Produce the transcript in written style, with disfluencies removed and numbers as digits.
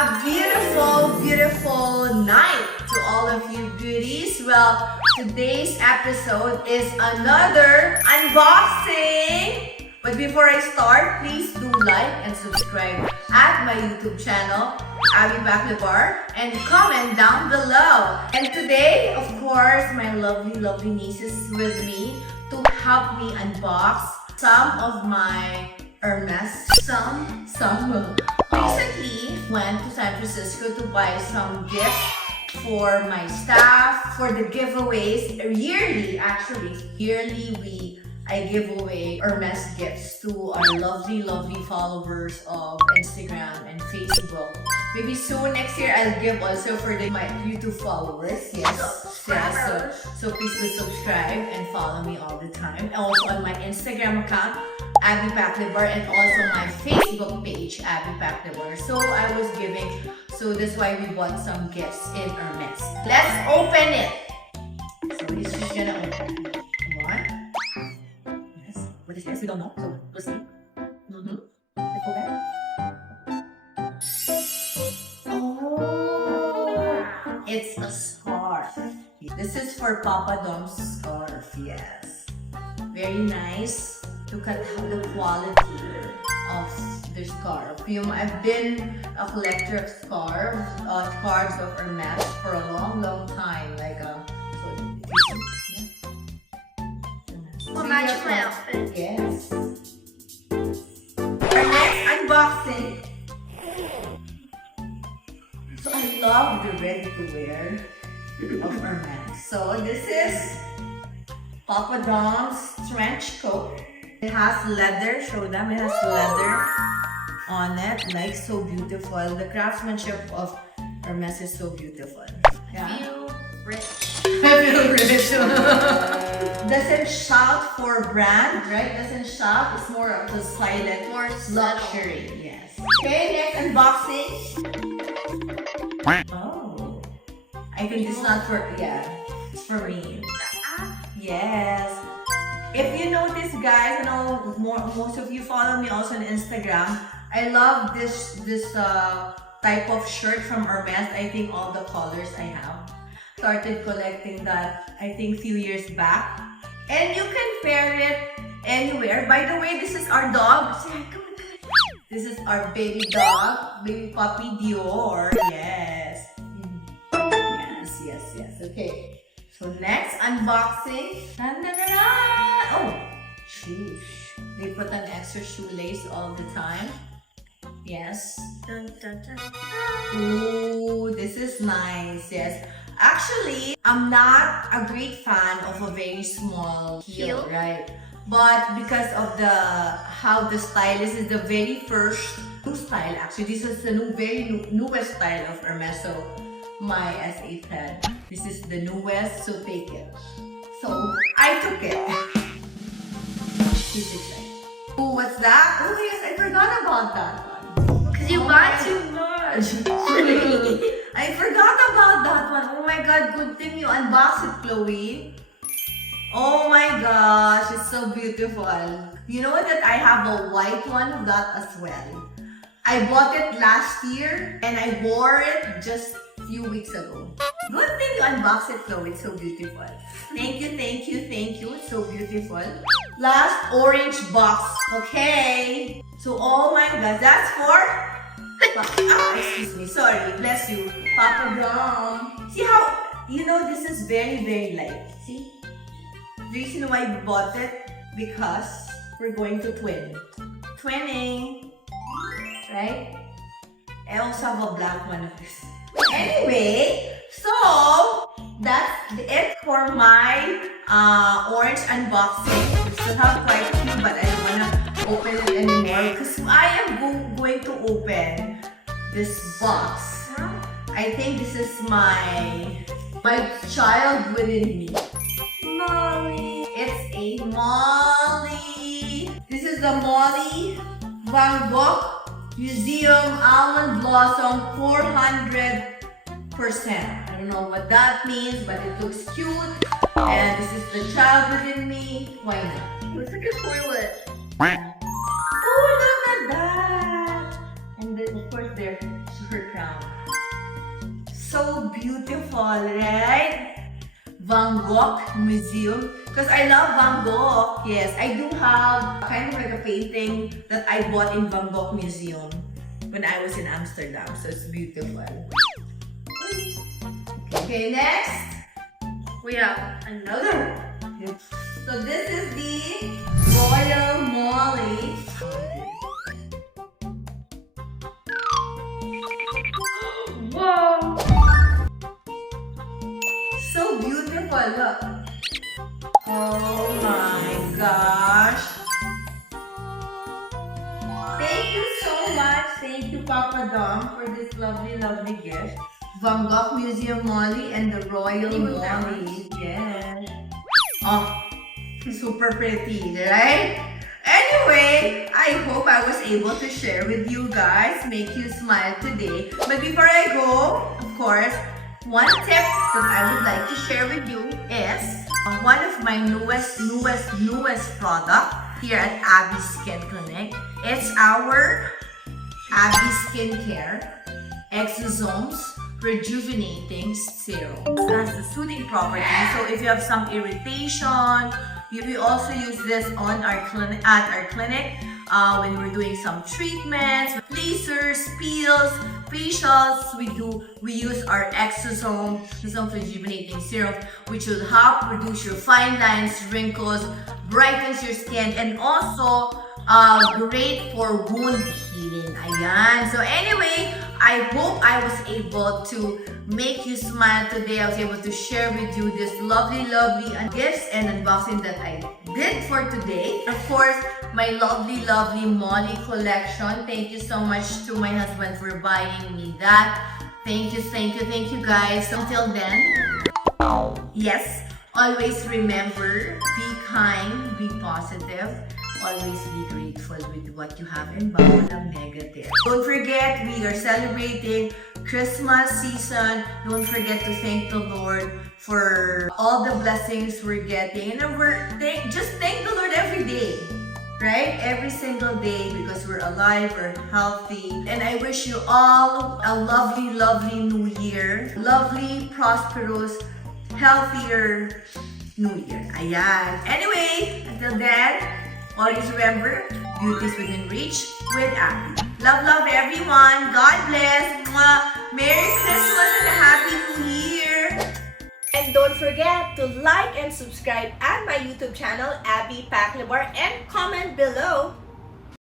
A beautiful, beautiful night to all of you beauties. Well, today's episode is another unboxing. But before I start, please do like and subscribe at my YouTube channel, Abby Baklabar, and comment down below. And today, of course, my lovely, lovely niece is with me to help me unbox some of my Hermes. Recently went to San Francisco to buy some gifts for my staff for the giveaways. Yearly, I give away Hermes gifts to our lovely, lovely followers of Instagram and Facebook. Maybe soon next year I'll give also for my YouTube followers. So please do subscribe and follow me all the time. Also on my Instagram account, Abby Baklabar, and also my Facebook page, Abby Baklabar. So I was giving, so that's why we bought some gifts in Hermes. Let's open it. So this is gonna open. What? Yes. What is this? We don't know. So we'll see. Let's open. Oh, it's a scarf. This is for Papa Dom's scarf. Yes. Very nice. Look at the quality of the scarf. I've been a collector of scarves of Hermes for a long, long time. Will match my outfit. Yes. Our next unboxing. So I love the ready-to-wear of Hermes. So this is Papa Dom's trench coat. It has leather, show them, it has leather on it, like so beautiful. The craftsmanship of Hermes is so beautiful. Yeah. Feel rich. I feel rich. Doesn't shout for brand, right? Doesn't shout, it's more of the silent, More luxury. Yes. Okay, next unboxing. Oh. I think it's not for, it's for me. Yes. If you notice, guys, I know most of you follow me also on Instagram. I love this type of shirt from Hermes. I think all the colors I have. Started collecting that, I think, few years back. And you can pair it anywhere. By the way, this is our dog. This is our baby dog, baby puppy Dior. Yes. Yes. Okay. So next unboxing. Oh, shoes. They put an extra shoelace all the time. Yes. Dun, dun, dun. Ooh, this is nice. Yes. Actually, I'm not a great fan of a very small heel, right? But because of how the style is the very first new style. Actually, this is the newest style of Hermes. So my S8 head. This is the newest, so take it. So I took it. He's excited. Oh, what's that? Oh yes, I forgot about that one. Cause you buy too much. I forgot about that one. Oh my god, good thing you unboxed it, Chloe. Oh my gosh, it's so beautiful. You know that I have a white one of that as well. I bought it last year and I wore it just a few weeks ago. Good thing you unboxed it, Chloe. It's so beautiful. Thank you. It's so beautiful. Last orange box. Okay. So, oh my god, that's for excuse me. Sorry. Bless you. Papa Dom. See how, this is very, very light. See? The reason why we bought it, because we're going to twin. Twinning. Right? I also have a black one of this. Anyway, so that's it for my orange unboxing. We still have quite a few, but I don't want to open it anymore because I am going to open this box. I think this is my child within me. Molly. It's a Molly. This is the Molly Van Gogh Museum Almond Blossom 400%. I don't know what that means, but it looks cute. And this is the child within me. Why not? Looks like a toilet. Oh, look at that! And then, of course, there's her crown. So beautiful, right? Van Gogh Museum. Because I love Van Gogh. Yes, I do have kind of like a painting that I bought in Van Gogh Museum when I was in Amsterdam. So it's beautiful. Okay, next. We have another one. So this is the Royal Molly. Whoa! So beautiful, look. Oh my gosh. Thank you so much. Thank you, Papa Dom, for this lovely, lovely gift. Van Gogh Museum Molly and the Royal Even that Molly. Yes. Oh, super pretty, right? Anyway, I hope I was able to share with you guys, make you smile today. But before I go, of course, one tip that I would like to share with you is one of my newest product here at Abby Skin Clinic. It's our Abby Skincare Exosomes Rejuvenating Serum. It has the soothing property. So if you have some irritation, we also use this on our clinic when we're doing some treatments, lasers, peels, facials. We use our Exosome Rejuvenating Serum, which will help reduce your fine lines, wrinkles, brightens your skin, and also great for wound healing. Ayan. So anyway, I hope I was able to make you smile today. I was able to share with you this lovely gifts and unboxing that I did for today. Of course, my lovely Molly collection. Thank you so much to my husband for buying me that. Thank you guys. Until then, yes, always remember, be kind, be positive. Always be grateful with what you have and bawal ang negative. Don't forget, we are celebrating Christmas season. Don't forget to thank the Lord for all the blessings we're getting. And just thank the Lord every day, right? Every single day, because we're alive, we're healthy. And I wish you all a lovely new year. Lovely, prosperous, healthier new year. Ayan. Anyway, until then, always remember, beauty is within reach with Abby. Love everyone. God bless. Mwah. Merry Christmas and a Happy New Year. And don't forget to like and subscribe at my YouTube channel, Abby Paclabar, and comment below